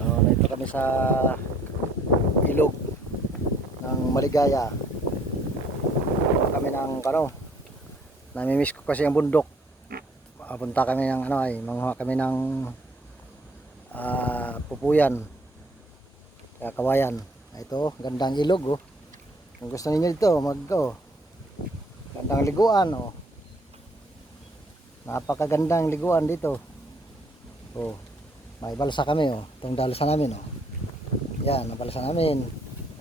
Nandito kami sa ilog ng Maligaya. Kami ng namimiss ko kasi ang bundok. Punta kami ng manguha kami ng pupuyan, kaya kawayan. Ito, gandang ilog oh. Kung gusto niyo dito, gandang liguan oh. Napakagandang liguan dito. Oh, may balsa kami oh. Itong dalsa namin oh. Yan, ang balsa namin.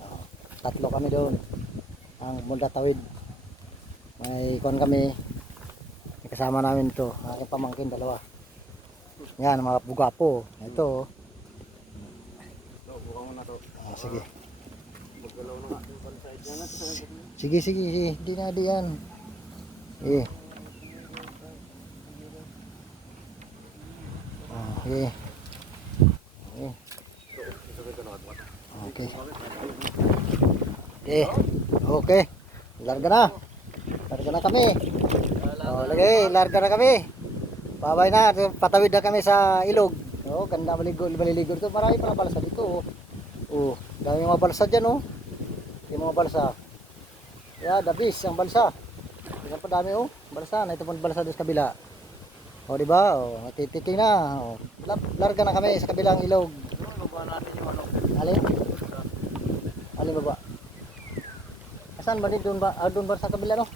Oh, tatlo kami doon. Ang munda tawid. May kami. May kasama namin ito. Aking pamangkin dalawa. Yan, mga bugapo. Ito oh. Sige. Sige. Hindi na diyan. Eh. Okay. Okay. Larga na kami. Larga na kami. Babay na, patawid na kami sa ilog. Oh, ganda maliligo dito. Marami pa balsa dito. Oh, dami mga balsa diyan oh. Yung mga balsa. Yeah, dabis ang balsa. Yan pa dami oh. Balsa, na ito pang balsa doon sa kabila. O di ba? O, matitiking na. O, larga na kami sa kabilang ilog. Baba natin yung ano. Alin baba? Asan ba din doon ba? Doon ba sa kabila no?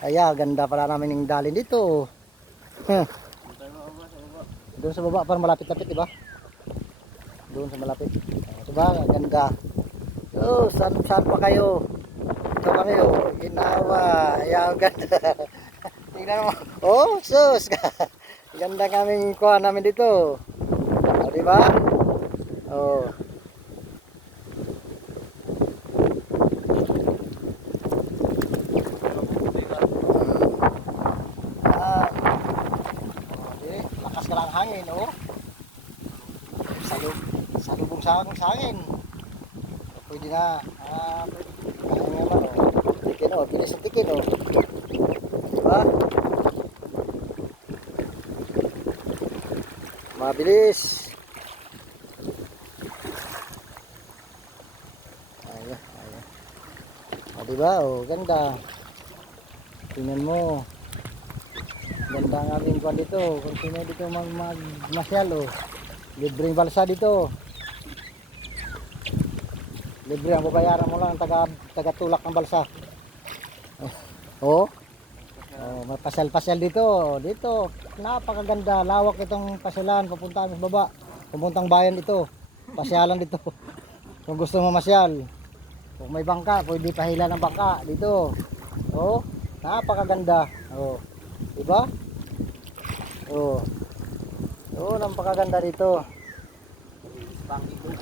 Ay, ganda pala namin yung dalin dito. Doon sa baba para malapit-lapit, di ba? Doon sa malapit. Ito ba? Ganda. Oh, saan pa kayo? Ito kami oh. Ginawa. Ayan, ganda. Tingnan mo. Oh, sus. Ganda kaming kuha namin dito. O, di ba? Oh. Lakas ka lang hangin, oh. Salubong sa hangin. Pwede na. Pwede naman, oh. Tikin, oh. Bilis ang tikin, oh. Di ba? Mabilis. Ayan. O, diba? O, ganda. Tingnan mo. Ganda ang aming kwan dito. Kung sino dito magmasyal, o. Libreng balsa dito. Libre ang babayaran mo lang taga-tulak ng balsa. O. May pasyal-pasyal dito. Dito, napakaganda. Lawak itong pasyalan. Papunta sa baba. Papuntang bayan ito. Pasyalan dito. Kung gusto mo masyal. Kung may bangka, pwede pahila ng bangka dito. Oh, napakaganda. Oh. Diba? Oh. Oh, napakaganda dito.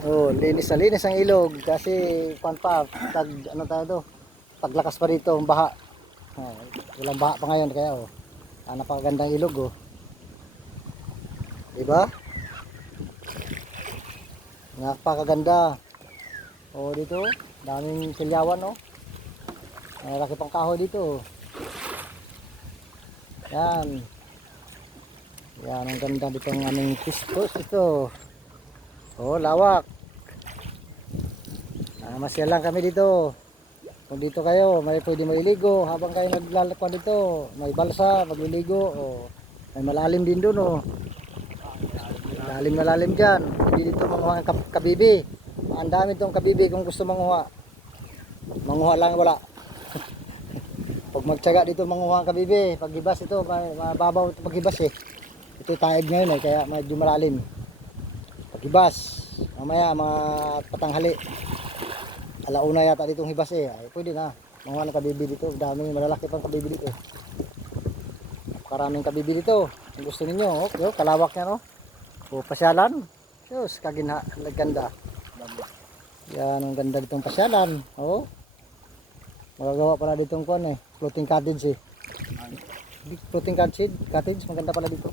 Oh, linis ang ilog kasi taglakas pa dito ang baha. Oh, walang baha pa ngayon kaya oh. Napakagandang ilog oh. Diba? Napakaganda. Oh, dito, daming silyawan oh. Malaki pang kahoy dito. Yan. Yan ang ganda dito ng aming pistos ito. Oh, lawak. Masyal lang kami dito. Kung dito kayo, may pwede mailigo habang kayo naglalakad dito. May balsa, magliligo. Oh. May malalim din doon. Oh. Malalim dyan. Hindi dito manguha ng kabibi. Ang dami itong kabibi kung gusto manguha. Manguha lang wala. Pag magtyaga dito manguha ng kabibi. Paghibas ito, mababaw ito paghibas eh. Ito taid ngayon eh, kaya medyo malalim. Paghibas. Mamaya mga patanghali. Alauna yata ditong hibas eh. Ay, pwede na. Mga kabibi dito. Daming malalaki pang kabibi dito. Napakaraming kabibi dito. Kung gusto ninyo. Okay, kalawak niya no. O, pasyalan. Diyos, ganda. Yan, ang ganda ditong pasyalan. O. Magagawa pala ditong kuan eh. Floating cottage eh. Floating cottage. Maganda pala dito.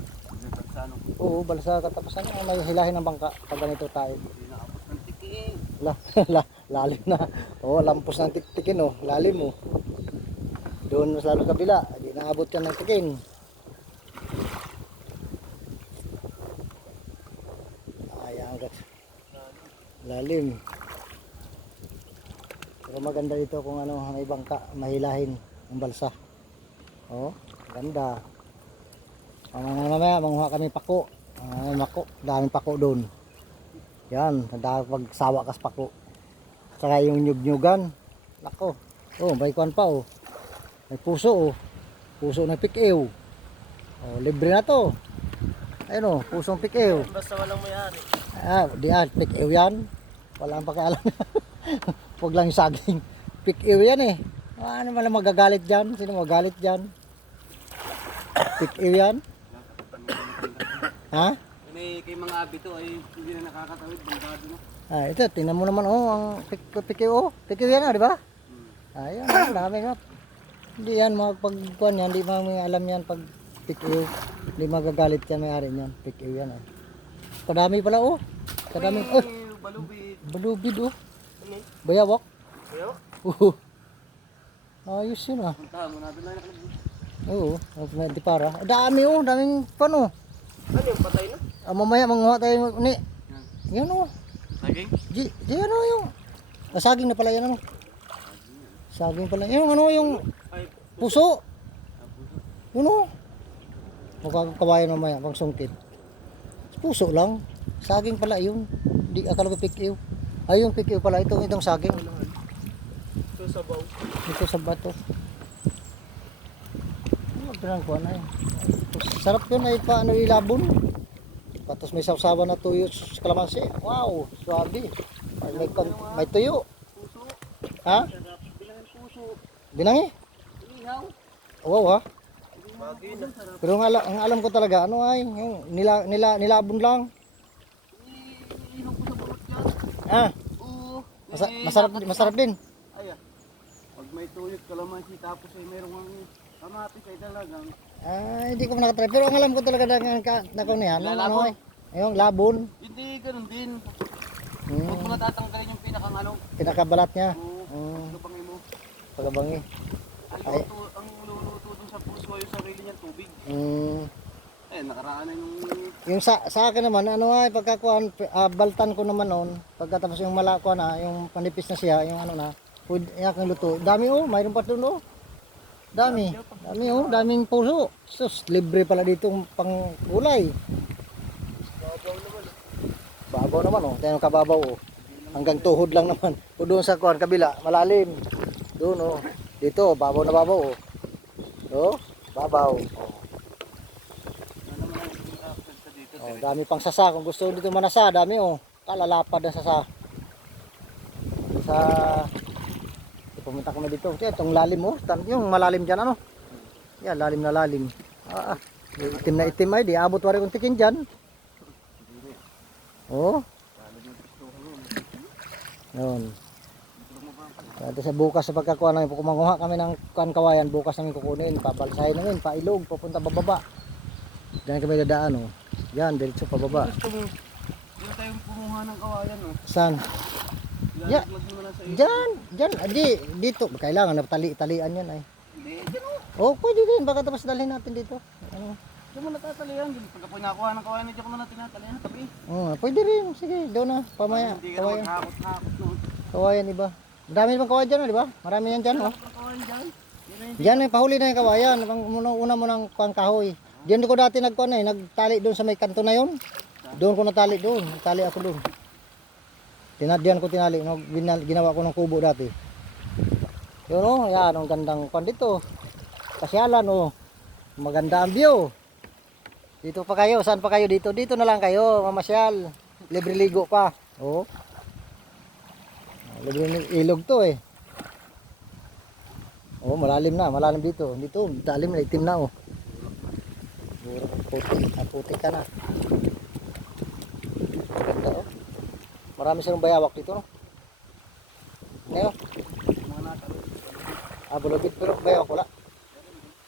Oo, balsa katapasan. May hilahin ng bangka. Pag ganito tayo. Lalim na. Oh, lampos ng tikin oh, lalim oh. Doon sa lalo kabila, hindi naabot yan ng tikin. Ayan, Lalim. Pero maganda dito kung ano, may bangka, mahilahin ang balsa. Oh, ganda. Mamaya manguha kami pako. Mako, daming pako doon. Yan, pagsawa kas pako. Saka yung nyug-nyugan. Nako. Oh, may kwan pa oh. May puso oh. Puso na pik-ew. Oh, libre na to. Ayun oh, pusong pik-ew. Basta walang may-ari. Di pik-ew yan. Walang pakialam. Huwag lang yung saging. Pik-ew yan eh. Ano man lang magagalit dyan? Sino magagalit dyan? Pik-ew yan. Ha? Kay mga abi to ay hindi na nakakatawid. Bangkado na. Ito, tingnan mo naman oh, ang pik-ew oh. Pik-ew yan di ba? Ayun, dami nga. Hindi yan magpagkuhan yan. Hindi may alam yan pag pik-ew. Hindi magagalit yan may-ari niyan. Pik-ew yan. Kadami pala oh. Kadami. Oh. Balubid. Balubid oh. Ano? Bayawak. Bayawak? Ayos yun ah. Puntahan mo natin na nakalagay. Oo, di para. Dami oh, daming pano. Ano yung patay na? Mamaya manguha tayo ni. Yan oh. Saging? Di ano yung saging na pala yan ano. Saging pala. Yung ano yung Ay, puso. Yun oh. Magkakawayan mamaya pang sungkit. Puso lang. Saging pala yun. Di akala ko pik-ew. Ay yung pik-ew pala itong saging. ito sa baw. Ito sa bato. Pinang kuha na yun. Sarap yun ay paano ilabon. Tapos may sawsawan na tuyo sa kalamansi. Wow, swabe. May tuyo. Puso. Ha? Bilangan puso. Binangi? Ihaw. Wow ha. Bagay na. Pero ang alam ko talaga, ano ay, yung nilabon lang. Ihaw ko sa bakot yan. Ah, Oo. masarap din. Ay pag may tuyot kalamansi tapos ay merong kamatis ay talagang. Hindi ko nakatry. Pero ang alam ko talaga na kung yan, ano ay, yung labon. Hindi, ganun din. Hmm. Huwag mo na tatanggalin yung pinakang ano. Pinakabalat niya. Oo, lubangin mo. Pagabangi. Ay. Ang luluto dun sa puso yung sarili niyang tubig. Nakaraan na Yung sa akin naman, ano ay, pagkakuan, baltan ko naman noon, pagkatapos yung malakuan na, yung panipis na siya, yung ano na, pwede yung luto. Dami oh, mayroon pa doon oh. Dami oh, daming puso. Sus, libre pala dito pang gulay. Babaw naman oh, tayo kababaw oh. Hanggang tuhod lang naman. O doon sa kuan kabila, malalim. Doon oh. Dito, babaw na babaw oh. Oh, babaw. Oh, dami pang sasa. Kung gusto dito manasa, dami oh. Kalalapad na sasa. Sa pumunta kami dito. Itong lalim oh. Yung malalim dyan ano. Yan, lalim na lalim. Itim na itim ay. Di abot wari kong tikin dyan. Oh. Yun. At sa bukas sa pagkakuha namin, kumanguha kami ng kawayan, bukas namin kukunin, pabalsahin namin, pailog, papunta bababa. Diyan kami dadaan oh. Yan, diretso pababa. Diyan tayong kumuha ng kawayan oh. Saan? Ilalaglag mo na sa iyo. Diyan, dito. Kailangan na talian yan ay. Hindi, dyan oh. Oh, pwede din. Baka tapos dalhin natin dito. Ano? Diyan mo natatalian. Pagka po nakuha ng kawayan, diyan ko na tinatalian. Tabi. Pwede rin. Sige, doon na. Pamaya. Hindi ka na Kawayan. maghakot-hakot noon. Kawayan iba. Marami bang kawayan dyan, di ba? Marami yan dyan, oh. Ang kawayan dyan. Diyan pahuli na yung kawayan. Una mo ng kahoy. Diyan ko dati nagtali doon sa may kanto na yun. Doon ko natali doon. Nagtali ako doon. Diyan ko tinali. Ginawa ko ng kubo dati. Yun oh, yan. Ang gandang kwan dito. Pasyalan oh. Maganda ang view. Dito pa kayo. Saan pa kayo dito? Dito na lang kayo. Mamasyal. Libre ligo pa. Oh. Libre ilog to eh. Oh, malalim na. Malalim dito. Dito, dalim na. Itim na oh. Puti ka na. Ganda oh. Marami silang bayawak dito no. Ngayon. Bulabid pero bayawak wala.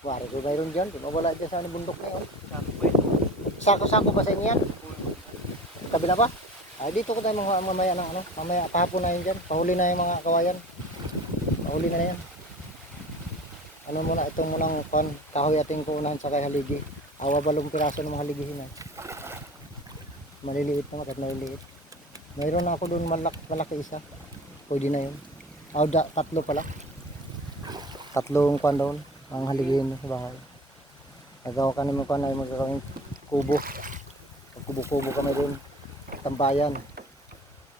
Wari ko mayroon dyan. Di ba wala dyan sa bundok na yun. Sako-sako ba sa inyo yan? Kabila pa? Ay dito ko tayo mamaya ng ano. Mamaya kahapon na yun dyan. Pahuli na yung mga kawayan. Pahuli na yan. Ano muna itong munang kahoy ating kuunahan sa kay haligi. Awa balong piraso ng mga haligihin na. Maliliit naman kahit maliliit. Mayroon ako doon malaki isa. Pwede na yun. Tatlo pala. Tatlong kwan doon. Ang haligin sa bahay. Nagawa ka naman kwan ay magkakawing kubo. Kubo-kubo kami doon. Tambayan.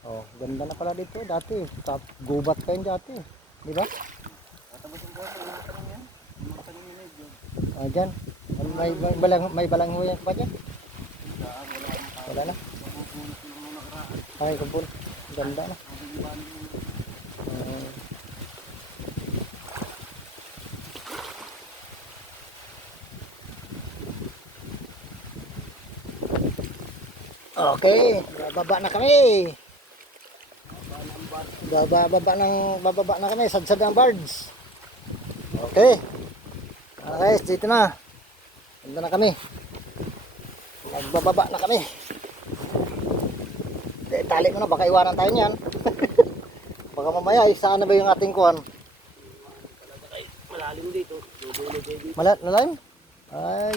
Oh, ganda na pala dito dati. Gubat kayo dati. Di ba? Tatapos ang buwan, mga tanong yan. Mga tanong yun eh, John. Ah, dyan. May balang ho yan pa dyan. Wala na. Mabubulit ko lang nung nakaraan. Ay, kumpul. Ganda na. Mabubulit ko lang. Okay, bababa na kami. Bababa na kami, sadsad ng birds. Okay. Guys, dito na. Dito na kami. Magbababa na kami. Tali mo na, baka iwanan tayo niyan. Baka mamaya, saan na ba yung ating kuhan? Malalim dito. Malalim? Ay,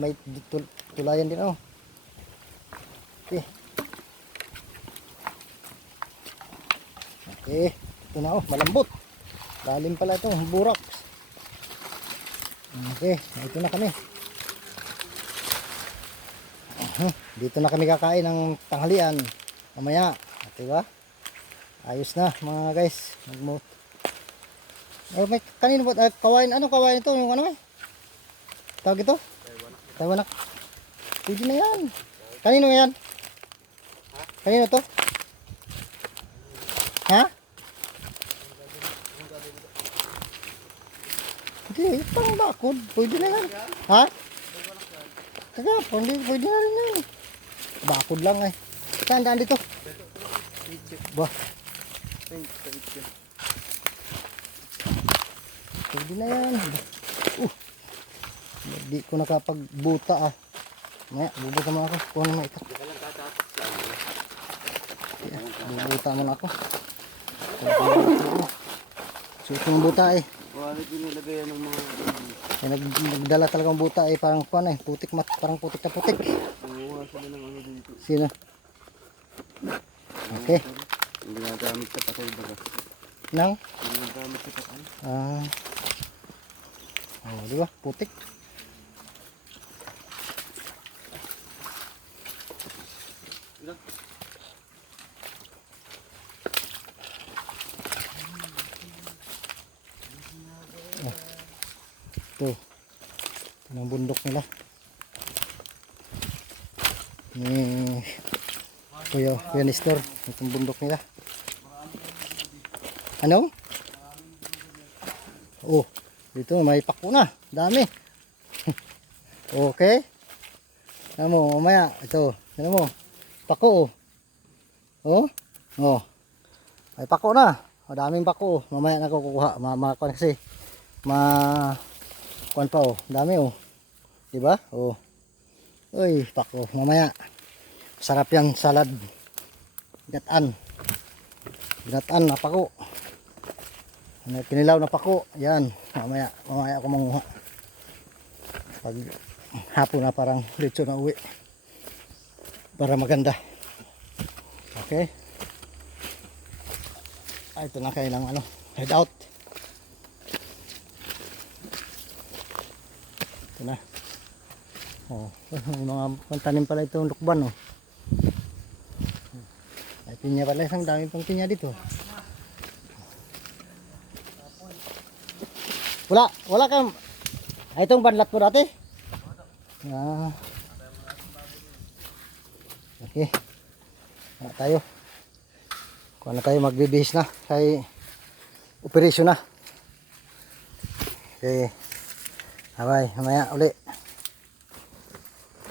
may tulayan din oh. Okay. Okay, ito na oh, malambot. Lalim pala ito, burak. Okay, ito na kami. Dito na kami kakain ng tanghalian. Mamaya, diba? Ayos na mga guys. May kanino ba? Kawain, ano kawain ito? Yung ano eh? Tawag ito? Taiwanak. Pwede na yan. Kanino yan? Kanino to? Ha? Hindi, parang bakod. Pwede na yan. Ha? Kagapon, pwede na rin yan. Bakod lang eh. Saan daan dito? Bah. Pwede na yan. Hindi ko nakapagbuta ah. Maya, bubuta mo ako. Kuha naman ito. Bubuta mo na ako. Suot yung buta eh. Wala pinilagay ng mga... Nagdala talagang buta eh. Parang kuha eh. Putik mat. Parang putik na putik. Nanguha sila ng ano dito. Sino? Okay. Yung ginagamit sa patay baga. Nang? Yung ginagamit sa patay. Ah. Oh, di ba? Putik. Ito. Ito ang bundok nila. Ni Kuya Nestor. Itong bundok nila. Ano? Oh, dito may pako na. Dami. Okay. Ano mo, mamaya. Ito. Ano mo? Pako oh. Oh? Oh. May pako na. Madaming pako oh. Mamaya na ko kukuha. Makakuha kasi. Kuan pa oh. Dami oh. Diba? Oh. Uy, pako. Mamaya. Sarap yan salad. Gatan. Gatan na pako. Kinilaw na pako. Yan. Mamaya ako manguha. Pag hapon na parang diretso na uwi. Para maganda. Okay. Ito na kailang ano. Head out. Ito na. Oh, may mga tanim pala itong lukban oh. Ay pinya pala, isang dami pang pinya dito. Wala kang itong banlat mo dati? Ah. Okay. Wala tayo. Kuha na tayo, magbibihis na kay operasyon na. Okay. Bye, mamaya uli.